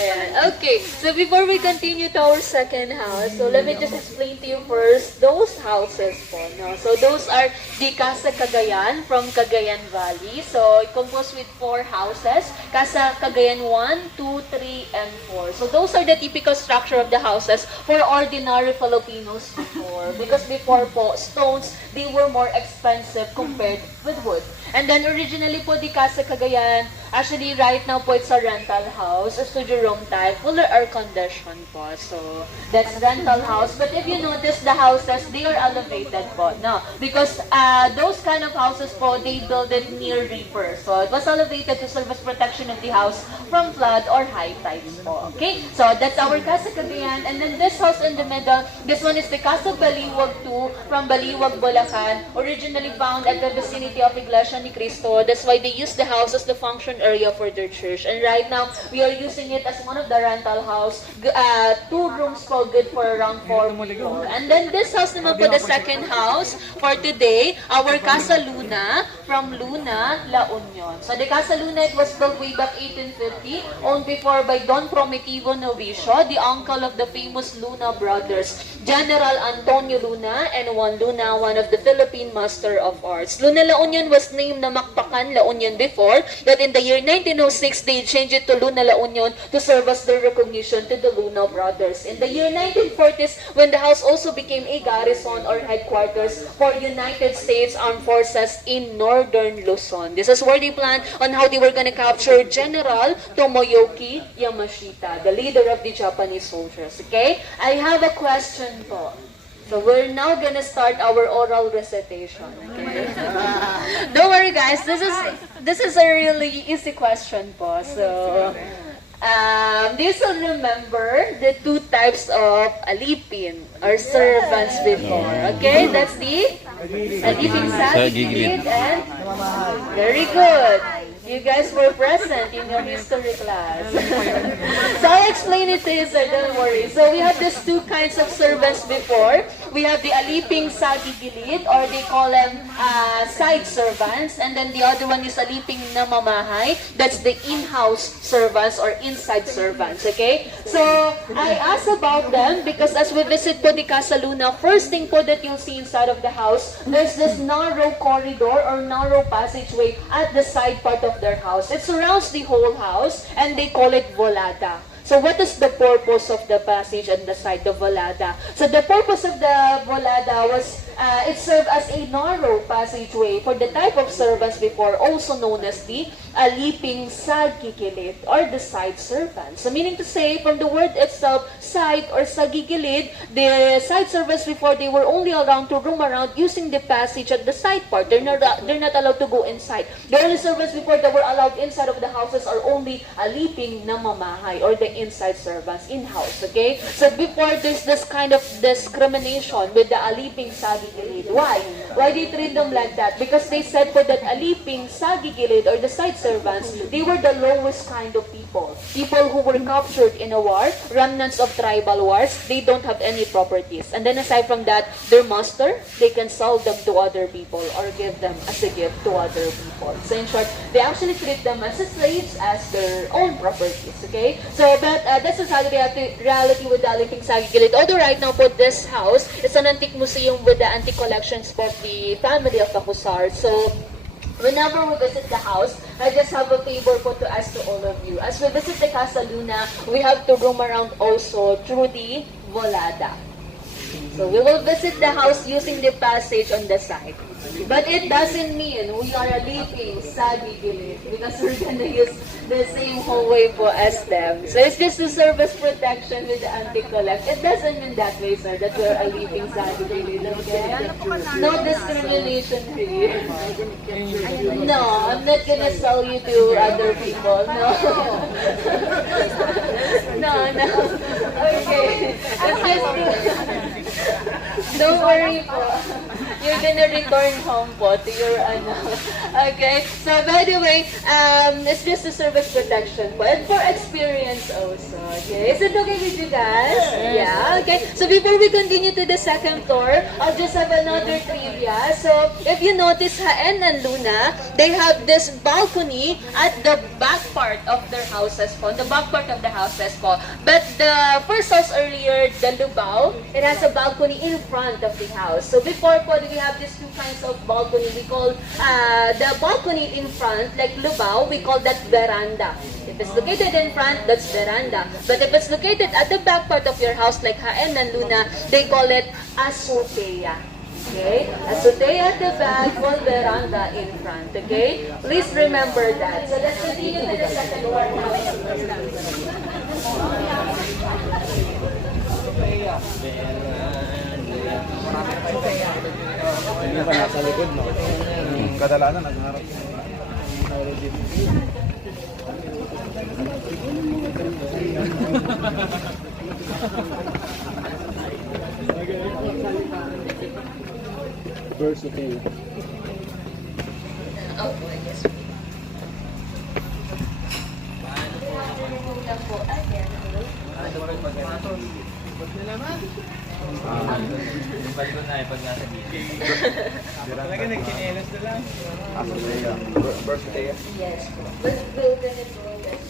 Ayan. Okay, so before we continue to our second house, so let me just explain to you first those houses po. No? So those are the Casa Cagayan from Cagayan Valley. So it composed with 4 houses. Casa Cagayan 1, 2, 3, and 4. So those are the typical structure of the houses for ordinary Filipinos before. Because before po, stones, they were more expensive compared with wood. And then originally po, the Casa Cagayan, actually right now po, it's a rental house, a studio room type, full air condition po. So that's rental house. But if you notice the houses, they are elevated po. No, because those kind of houses po, they build it near river. So it was elevated to serve as protection of the house from flood or high tides po. Okay, so that's our Casa Cagayan. And then this house in the middle, this one is the Casa Baliwag 2 from Baliwag, Bulacan, originally found at the vicinity of Iglesia ni Cristo. That's why they use the house as the function area for their church. And right now, we are using it as one of the rental house. 2 rooms po, good for around 4 people. And then this house naman po, the second house for today, our Casa Luna from Luna, La Union. So the Casa Luna, it was built way back 1850, owned before by Don Prometivo Novicio, the uncle of the famous Luna brothers, General Antonio Luna and Juan Luna, one of the Philippine Master of Arts. Luna La Union was named na Macpacan La Union before, that in the year 1906, they changed it to Luna La Union to serve as their recognition to the Luna brothers. In the year 1940s, when the house also became a garrison or headquarters for United States Armed Forces in Northern Luzon. This is where they planned on how they were going to capture General Tomoyoki Yamashita, the leader of the Japanese soldiers. Okay? I have a question po. So we're now gonna start our oral recitation. Okay? Don't worry, guys. This is a really easy question po. So do you still remember the 2 types of alipin or servants before? Okay, that's the alipin sagigilid and very good. You guys were present in your history class. So I'll explain it to you, sir. Don't worry. So we have these 2 kinds of servants before. We have the aliping sagigilid, or they call them side servants. And then the other one is aliping namamahay. That's the in-house servants or inside servants. Okay? So I asked about them because as we visit po the Casa Luna, first thing po that you'll see inside of the house, there's this narrow corridor or narrow passageway at the side part of their house. It surrounds the whole house and they call it volada. So what is the purpose of the passage on the side, the volada? So the purpose of the volada was, it served as a narrow passageway for the type of servants before, also known as the aliping sagigilid, or the side servants. So meaning to say, from the word itself, side or sagigilid, the side servants before, they were only allowed to roam around using the passage at the side part. They're not allowed to go inside. The only servants before that were allowed inside of the houses are only aliping namamahay, or the inside servants in-house. Okay? So before, there's this kind of discrimination with the aliping sagigilid. Why? Why they treat them like that? Because they said for that aliping sagigilid, or the side servants, they were the lowest kind of people. People who were captured in a war, remnants of tribal wars. They don't have any properties. And then aside from that, their master, they can sell them to other people or give them as a gift to other people. So in short, they actually treat them as slaves, as their own properties. Okay? So that's the sad reality with the aliping sagigilid. Although right now po, this house is an antique museum with the antique collections of the family of Acuzar. So whenever we visit the house, I just have a favor po to ask to all of you. As we visit the Casa Luna, we have to roam around also through the volada. So we will visit the house using the passage on the side. But it doesn't mean we are aliping sagigilid, because we're gonna use the same hallway po as them. So it's just to serve as protection with the antique collect. It doesn't mean that way, sir, that we're aliping sagigilid. Okay? No discrimination here. No, I'm not gonna sell you to other people. No. No. Okay. Don't worry po. you're gonna return home po to your ano. Okay? So, by the way, it's just a service protection po. And for experience also. Okay? Is it okay with you guys? Yeah? Okay? So, before we continue to the second floor, I'll just have another trivia. So, if you notice, Haen and Luna, they have this balcony at the back part of their houses po. The back part of the houses po. But the first house earlier, the Lubao, it has a balcony in front of the house. So before po, we have these two kinds of balcony. We call the balcony in front, like Lubao, we call that veranda. If it's located in front, that's veranda. But if it's located at the back part of your house, like Haen and Luna, they call it azotea. Okay? Azotea at the back, while veranda in front. Okay? Please remember that. So let's continue to the second part now. Hindi pa nasa likod, no? Kadalanan, nagharap. Versatile. Oh, yes. Talaga nagkinelas na lang. Versatile. Yes. But we're gonna do this.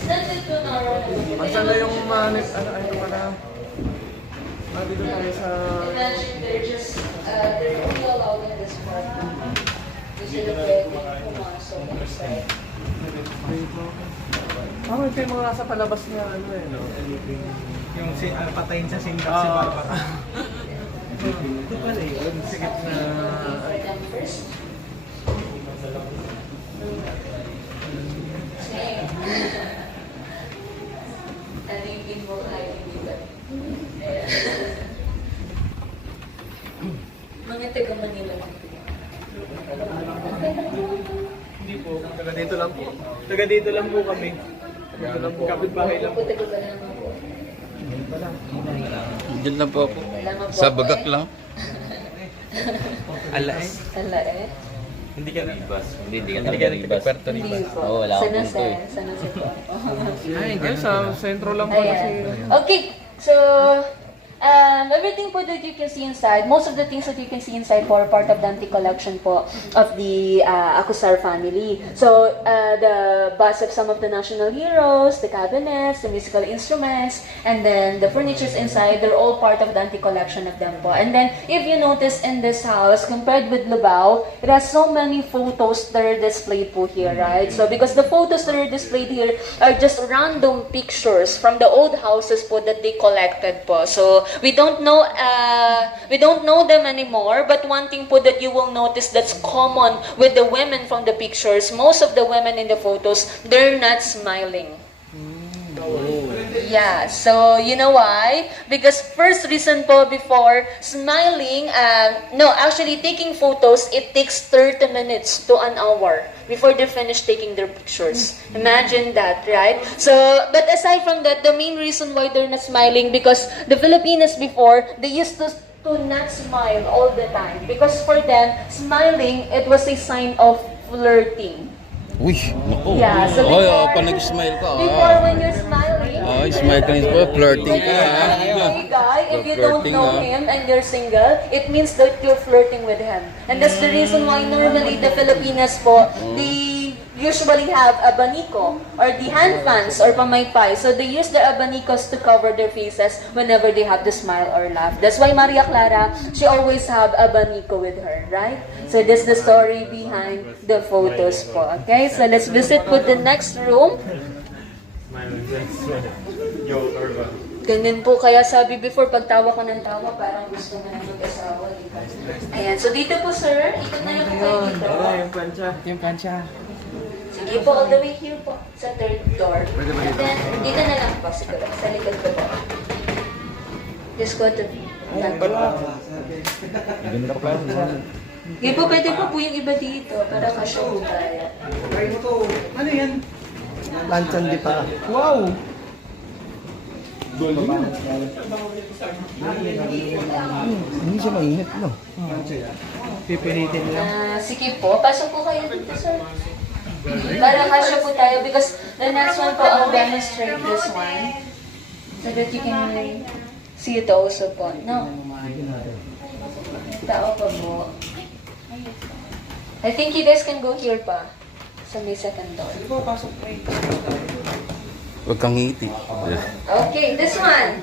Send it to Nora. Saan na yung ano pala? Dito tayo sa... Imagine they're only allowed in this part. Kasi the bed and pumasok inside. May kayo mga nasa palabas na ano eh, no? Yung patayin sa singkap si Barbara. Ito pala yun, sigit na... For them first. Same. And yung pinball hiding dito. Mga taga Manila lang. Hindi po, taga dito lang po. Taga dito lang po kami. Taga lang po. Kapit-bahay lang po. Taga ba lang po? Diyan lang po ako. Sa Bagac lang. Alae. Ala eh. Hindi ka nalibas. Hindi ka nalibas. Hindi po. Oo, wala akong Sana punto eh. Sana sa po. Ay, guys, sa sentro lang po kasi. Ayan. Okay, so everything po that you can see inside, most of the things that you can see inside po are part of the antique collection po of the Acuzar family. So the busts of some of the national heroes, the cabinets, the musical instruments, and then the furnitures inside, they're all part of the antique collection of them po. And then if you notice in this house, compared with Lubao, it has so many photos that are displayed po here, right? So because the photos that are displayed here are just random pictures from the old houses po that they collected po. So we don't know them anymore, but one thing po that you will notice that's common with the women from the pictures, most of the women in the photos, they're not smiling. Yeah, so you know why? Because first reason po before smiling, actually taking photos, it takes 30 minutes to an hour before they finish taking their pictures. Imagine that, right? So, but aside from that, the main reason why they're not smiling, because the Filipinos before, they used to not smile all the time. Because for them, smiling, it was a sign of flirting. Uy, naku. Yeah, so Pag nag-smile ka. before when you're smiling, Smile ka rin po. Flirting ka. hey guy, if you don't know him and you're single, it means that you're flirting with him. And that's the reason why normally the Filipinas po, they usually have abanico or the hand fans or pamaypay. So they use the abanicos to cover their faces whenever they have to smile or laugh. That's why Maria Clara, she always have abanico with her, right? So this is the story behind the photos po. Okay, so let's visit po the next room. Ganun po, kaya sabi before, pagtawa ko ng tawa, parang gusto mo na mag-asawa, di ba? Ayan, so dito po sir, ikot na lang po kayo dito. Yung plancha. Yung plancha. Sige po, all the way here po, sa third door. And then, dito na lang po siguro, sa likod ko po. Just go to that door. Ganda pa. Sige po, pwede po yung iba dito, para ka-show tayo. Try mo to. Ano yan? Planchan di pa. Wow! Hindi siya mainit, no? Pipilitin lang. Sige po, pasok po kayo dito, sir. Para kasya po tayo because the next one po, I'll demonstrate this one so that you can see it also po. No? Tao pa po. I think you guys can go here pa sa may second door. Huwag kang ngiti. Okay, this one.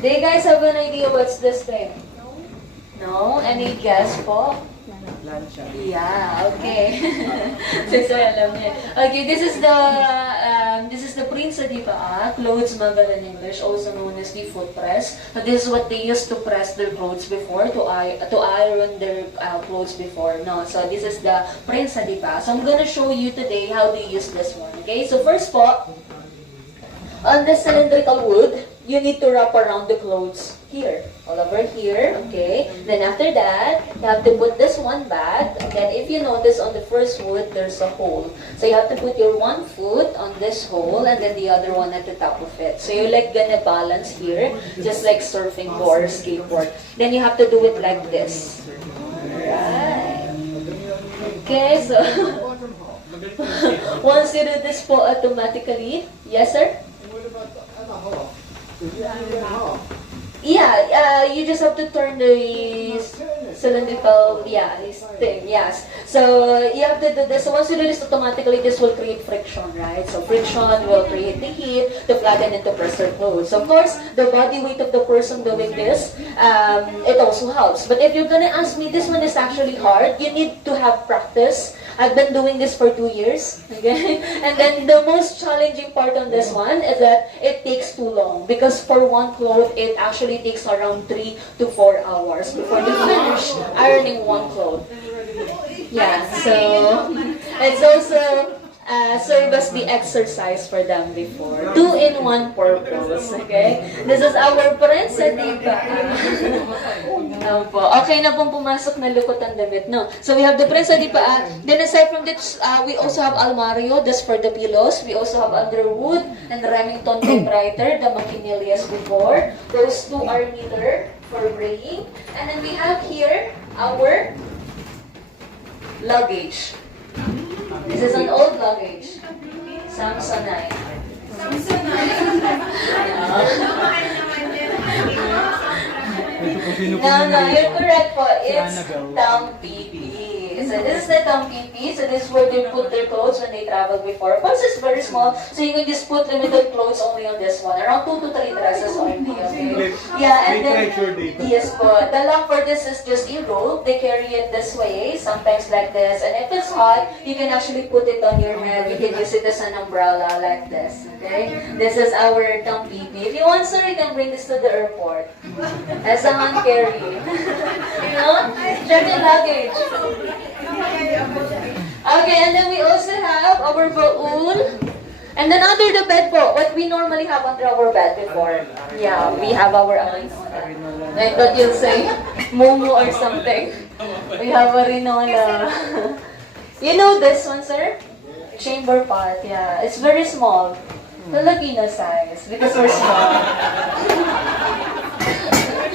Do you guys have an idea what's this thing? No? Any guess po? Yeah, okay. That's why alam niya. Okay, this is the prinsa di ba? Clothes magal in English, also known as the foot press. So this is what they used to press their clothes before, to iron their clothes before. No, so this is the prinsa di ba? So I'm gonna show you today how they use this one. Okay, so first po, on the cylindrical wood, you need to wrap around the clothes here, all over here, okay? Then after that, you have to put this one back. Again, if you notice on the first wood, there's a hole. So you have to put your one foot on this hole and then the other one at the top of it. So you're like gonna balance here, just like surfing board or skateboard. Then you have to do it like this. Right. Okay, so once you do this po automatically, yes sir? Yeah, you just have to turn the cylindrical, this thing, yes. So, you have to do this. So, once you do this, automatically, this will create friction, right? So, friction will create the heat to flatten and to press your clothes. So, of course, the body weight of the person doing this, it also helps. But if you're gonna ask me, this one is actually hard. You need to have practice. I've been doing this for 2 years, okay? And then the most challenging part on this one is that it takes too long because for one cloth, it actually takes around 3 to 4 hours before you finish ironing one cloth. Yeah, so it's also serve as the exercise for them before. 2-in-1 purpose, okay? This is our prinsa, diba? Okay na pong pumasok na lukot ang damit, no? So we have the prinsa, diba? Then aside from this, we also have almario, that's for the pillows. We also have Underwood and Remington typewriter, the Maquinillas before. Those two are neither for bringing. And then we have here our luggage. This is an old luggage. Samsonite. No, you're correct po. It's Tampipi. So this is the Tampipi. So this is where they put their clothes when they travel before. Of course, it's very small. So you can just put limited clothes only on this one. Around 2 to 3 dresses only. Okay? Yeah, and then, yes po. The lock for this is just a rope. They carry it this way, sometimes like this. And if it's hot, you can actually put it on your head. You can use it as an umbrella like this. Okay? This is our Tampipi. If you want, sir, you can bring this to the airport. As a hand carry. You know? Check the luggage. Okay, and then we also have our baul. And then under the bed po, what we normally have under our bed before. Yeah, we have our arinola. I thought you'll say momo or something. We have arinola. You know this one, sir? Chamber pot, yeah. It's very small. Filipino size, because we're small.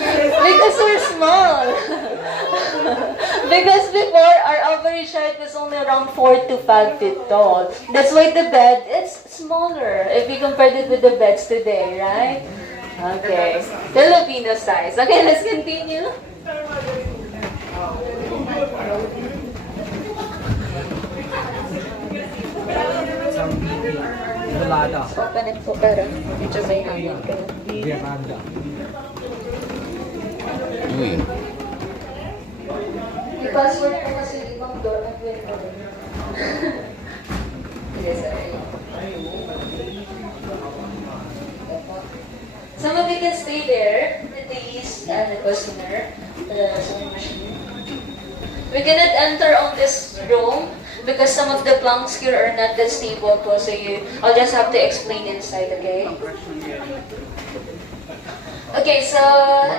Because we're small. Because before, our average height was only around 4 to 5 feet tall. That's why the bed is smaller if you compare it with the beds today, right? Okay. Filipino size. Okay, let's continue. Open it po, pero medyo may hangin ka. Uy. I-password po kasi ibang door at window. Yes, sir. Some of you can stay there with these the customer, the sewing machine. We cannot enter on this room because some of the planks here are not that stable po, so I'll just have to explain inside, okay? Okay, so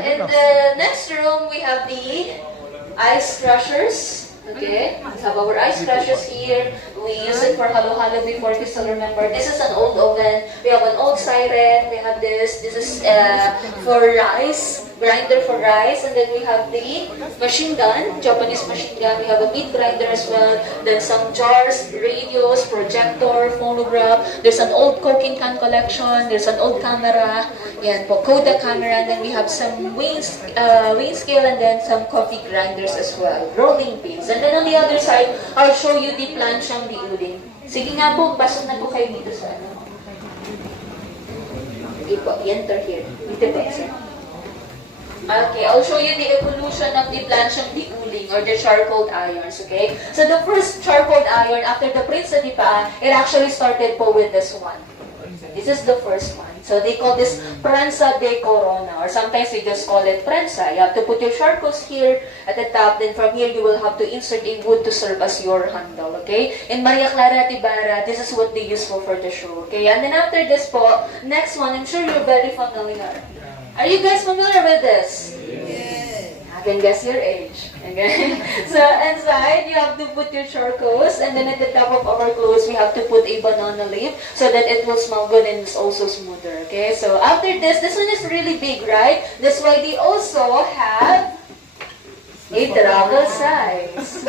in the next room we have the ice crushers. Okay, we have our ice crushes here. We use it for halo-halo before, if you still remember. This is an old oven. We have an old siren. We have this. This is for rice, grinder for rice. And then we have the machine gun, Japanese machine gun. We have a meat grinder as well. Then some jars, radios, projector, phonograph. There's an old coking can collection. There's an old camera. Yan po, Kodak camera. And then we have some weighing scale and then some coffee grinders as well. Rolling pins. And then on the other side, I'll show you the planchang diuling. Sige nga po, pasok na po kayo dito sa ano. Okay po, enter here. Dito po, sir. Okay, I'll show you the evolution of the planchang diuling or the charcoal irons, okay? So the first charcoal iron after the Prince de Dipa, it actually started po with this one. This is the first one. So they call this prensa de corona, or sometimes we just call it prensa. You have to put your charcoals here at the top, then from here you will have to insert a wood to serve as your handle, okay? In Maria Clara Ibarra, this is what they use for the show, okay? And then after this po, next one, I'm sure you're very familiar. Are you guys familiar with this? I can guess your age. Okay? So inside, you have to put your charcoals, and then at the top of our clothes, we have to put a banana leaf so that it will smell good and it's also smoother. Okay? So after this one is really big, right? That's why they also have a travel size.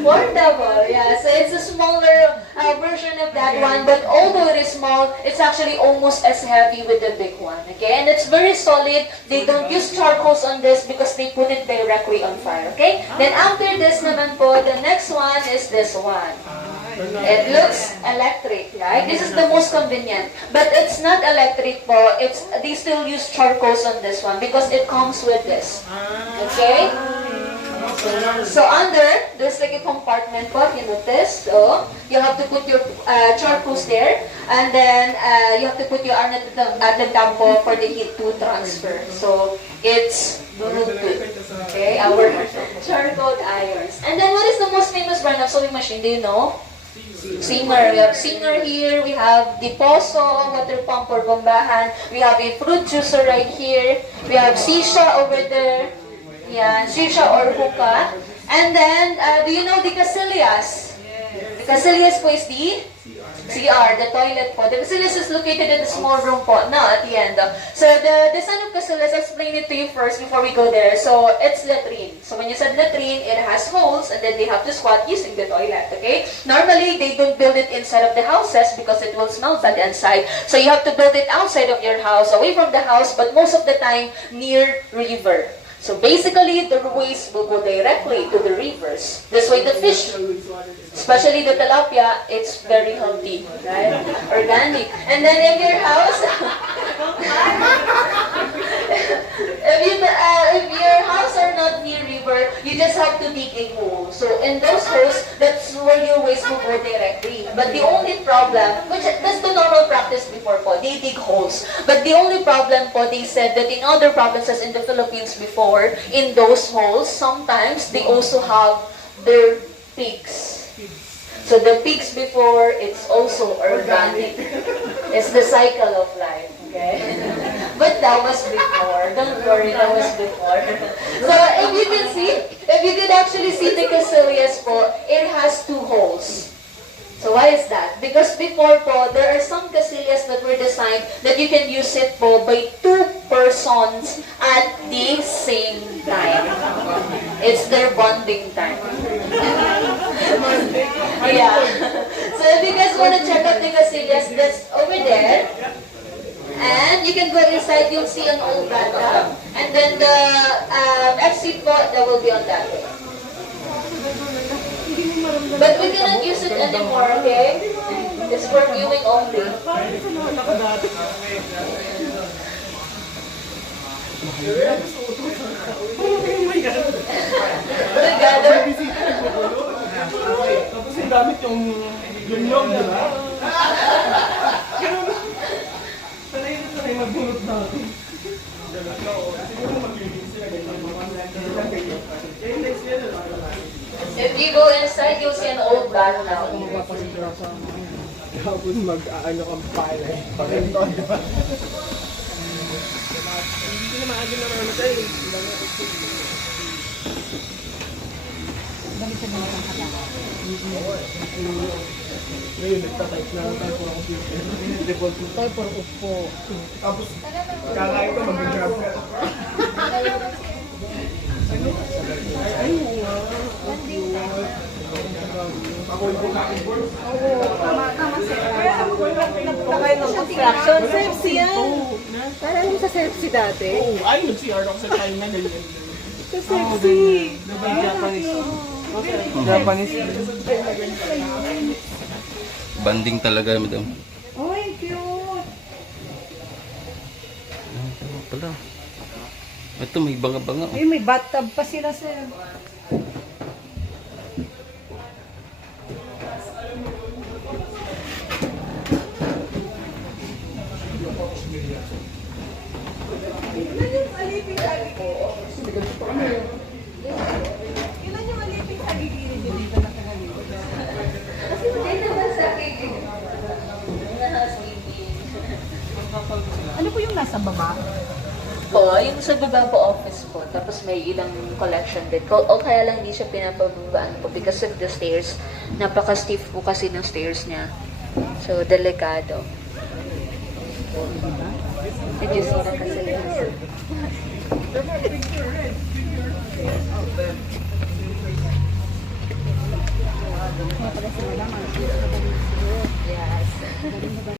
Portable, yeah. So it's a smaller version of that one, but although it is small, it's actually almost as heavy with the big one. Okay, and it's very solid. They don't use charcoals on this because they put it directly on fire. Okay. Then after this naman po, the next one is this one. It looks electric, right? This is the most convenient. But it's not electric po. They still use charcoals on this one because it comes with this. Okay? So under, there's like a compartment po, if you notice. So, you have to put your charcoals there. And then, you have to put your arm at the top po for the heat to transfer. So, it's Bluetooth. Okay? Our charcoal irons. And then, what is the most famous brand of sewing machine? Do you know? Singer. We have Singer here. We have the Poso, water pump or bombahan. We have a fruit juicer right here. We have Sisha over there. Yeah, Sisha or hookah. And then, do you know the Casillas? The Casillas po is the CR, the toilet po. The Casillas is located in the small room po, no, at the end. So the son of Casillas, I'll explain it to you first before we go there. So it's latrine. So when you said latrine, it has holes and then they have to squat using the toilet, okay? Normally, they don't build it inside of the houses because it will smell bad inside. So you have to build it outside of your house, away from the house, but most of the time near river. So basically, the waste will go directly to the rivers. This way, the fish, especially the tilapia, it's very healthy, right? Organic. And then if your house, if your house are not near river, you just have to dig a hole. So in those holes, that's where your waste will go directly. But the only problem, which that's the normal practice before po, they dig holes. But the only problem po, they said that in other provinces in the Philippines before, in those holes, sometimes they also have their pigs. So the pigs before, it's also organic. It's the cycle of life, okay? But that was before. Don't worry, that was before. So if you can see, if you can actually see the Casillas po, it has two holes. So why is that? Because before po, there are some casillas that were designed that you can use it po by two persons at the same time. It's their bonding time. Yeah. So if you guys want to check out the casillas, that's over there. And you can go inside, you'll see an old bathtub. And then the exit po, that will be on that way. But we cannot use it anymore, okay? It's for viewing only. Together? Tapos yung damit yung nyog, di ba? Sanay magbulot natin. If you go inside, you'll see an old bathtub. Tapos mag-ano kang pala eh. Pagkanto, di ba? Hindi na maagin na mamatay. Ngayon, nagtatype na tayo for computer. Default mo. Tayo for upo. Tapos, kakain ka, mag-grab ka. Ay, ako yung kumain for. Tama sir. Kaya ng construction, safety yan. Para lang sa safety dati. Oo, ay, nag-CR ako sa China. Sa safety. Diba, Japanese? Japanese. Banding talaga, madam. Uy, cute. Ano pala? Ito, may banga-banga. Ay, may bathtub pa sila sir. Ilan yung aliping sa gilid dito nakagaliw? Kasi hindi naman sa akin. Mga housekeeping. Ano po yung nasa baba? Po, yung sa baba po office po. Tapos may ilang collection din. O kaya lang hindi siya pinapababaan po because of the stairs. Napaka-stiff po kasi ng stairs niya. So, delikado. Medyo sira kasi yun. Kaya pala sila naman.